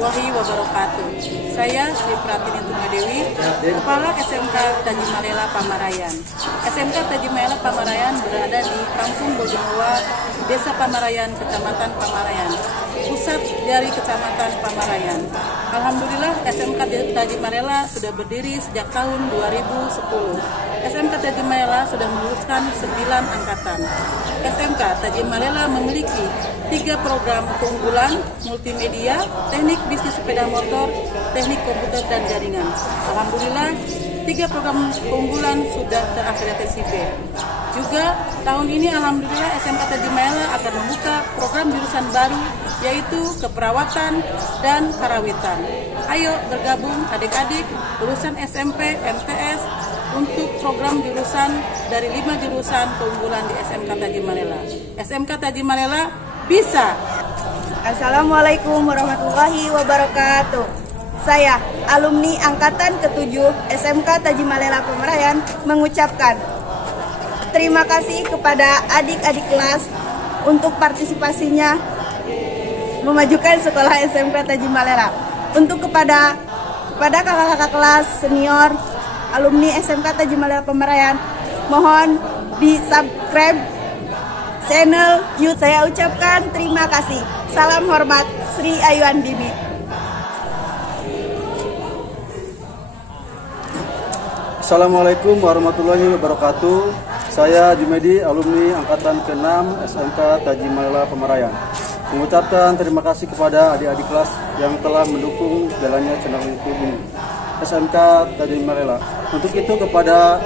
warahmatullahi wabarakatuh. Saya Sri Pratini Tumadewi, Kepala SMK Taji Malela Pamarayan. SMK Taji Malela Pamarayan berada di Kampung Bojongloa, Desa Pamarayan, Kecamatan Pamarayan, pusat dari Kecamatan Pamarayan. Alhamdulillah SMK Taji Malela sudah berdiri sejak tahun 2010. SMK Taji Malela sudah meluluskan 9 angkatan. SMK Taji Malela memiliki 3 program keunggulan multimedia, teknik bisnis sepeda motor, teknik komputer dan jaringan. Alhamdulillah 3 program keunggulan sudah terakreditasi B. Juga tahun ini alhamdulillah SMK Taji Malela akan membuka program jurusan baru yaitu keperawatan dan karawitan. Ayo bergabung adik-adik lulusan SMP, MTS untuk program jurusan dari 5 jurusan keunggulan di SMK Taji Malela. SMK Taji Malela bisa. Assalamualaikum warahmatullahi wabarakatuh. Saya alumni angkatan ke-7 SMK Taji Malela Pamarayan mengucapkan terima kasih kepada adik-adik kelas untuk partisipasinya memajukan sekolah SMK Taji Malela. Untuk kepada kakak-kakak kelas senior alumni SMK Taji Malela Pamarayan, mohon di-subscribe channel YouTube. Saya ucapkan terima kasih. Salam hormat, Sri Ayuan Dimi. Assalamualaikum warahmatullahi wabarakatuh. Saya Jumedi, alumni angkatan ke-6 SMK Taji Malela Pamarayan. Mengucapkan terima kasih kepada adik-adik kelas yang telah mendukung jalannya channel YouTube ini, SMK Taji Malela. Untuk itu kepada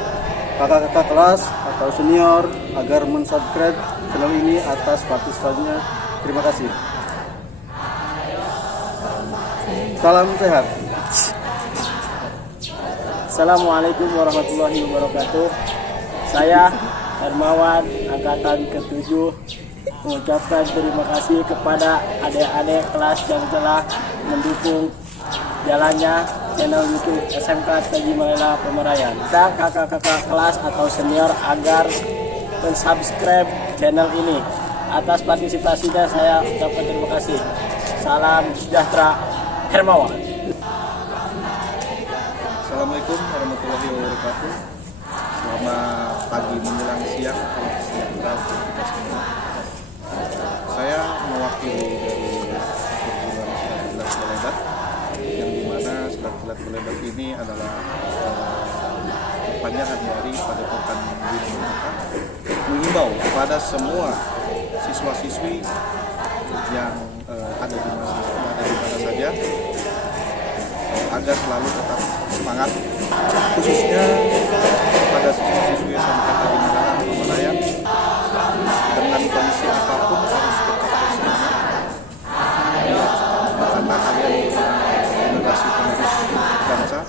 kakak-kakak kelas atau senior agar mensubscribe channel ini atas partisipasinya. Terima kasih. Salam sehat. Assalamualaikum warahmatullahi wabarakatuh. Saya Hermawan, angkatan ke-7, mengucapkan terima kasih kepada adik-adik kelas yang telah mendukung jalannya channel YouTube SMK Taji Malela Pamarayan. Dan kakak-kakak kelas atau senior agar mensubscribe channel ini. Atas partisipasinya saya ucapkan terima kasih. Salam sejahtera, Hermawan. Assalamualaikum warahmatullahi wabarakatuh. Selamat pagi menjelang siang, sejahtera untuk kita semua. Saya mewakili dari perguruan silat Gelebat, yang dimana silat Gelebat ini adalah perpanjangan dari Padepokan Bina Maka, mengimbau kepada semua siswa-siswi yang ada di mana saja agar selalu tetap semangat, khususnya pada siswa-siswi SMK Taji Malela Pamarayan, dengan kondisi apapun harus tetap bersemangat karena kalian generasi penerus bangsa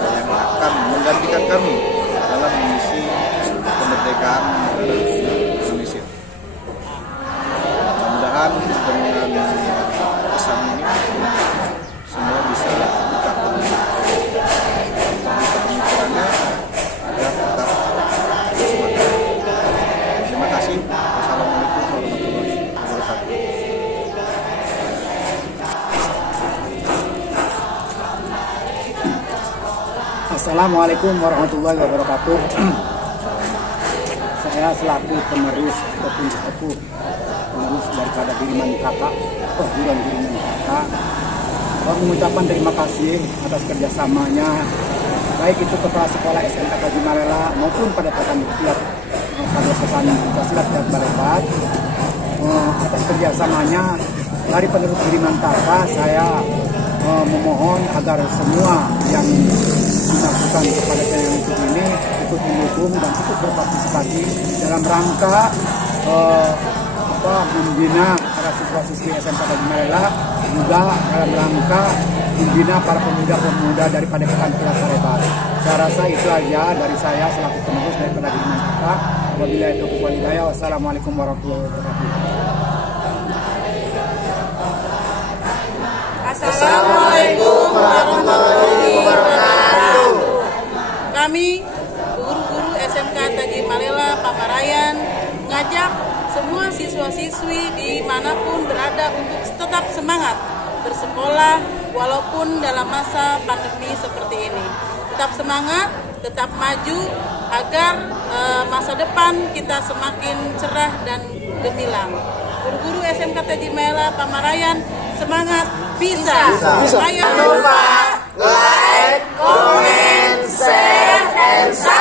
yang akan menggantikan kami dalam misi kemerdekaan negara Indonesia. Mudah-mudahan dengan pesan ini semua bisa buka pemikirannya agar tetap semangat. Terima kasih. Wassalamualaikum warahmatullahi wabarakatuh. Assalamualaikum warahmatullahi wabarakatuh. Saya selaku penerus ataupun sepuh penerus daripada Diriman Kakak, perguruan Diriman Kakak, mengucapkan terima kasih atas kerjasamanya, baik itu kepala sekolah SMK Taji Malela maupun pada silat Balebat. Atas kerjasamanya dari penerus Diriman Kakak, saya memohon agar semua yang melakukan kepada channel YouTube ini ikut mendukung dan ikut berpartisipasi dalam rangka membina para siswa-siswi SMK Taji Malela, juga dalam rangka membina para pemuda-pemuda daripada Padepokan Balebat. Saya rasa itu aja dari saya selaku penerus daripada Diriman Kakak. Wabillahi taufiq wal hidayah. Wassalamualaikum warahmatullahi wabarakatuh. Assalamualaikum warahmatullahi wabarakatuh. Kami guru-guru SMK Taji Malela Pamarayan mengajak semua siswa-siswi dimanapun berada untuk tetap semangat bersekolah walaupun dalam masa pandemi seperti ini. Tetap semangat, tetap maju agar masa depan kita semakin cerah dan gemilang. Guru-guru SMK Taji Malela Pamarayan, semangat, bisa. Ayo lupa like, comment, share, and subscribe.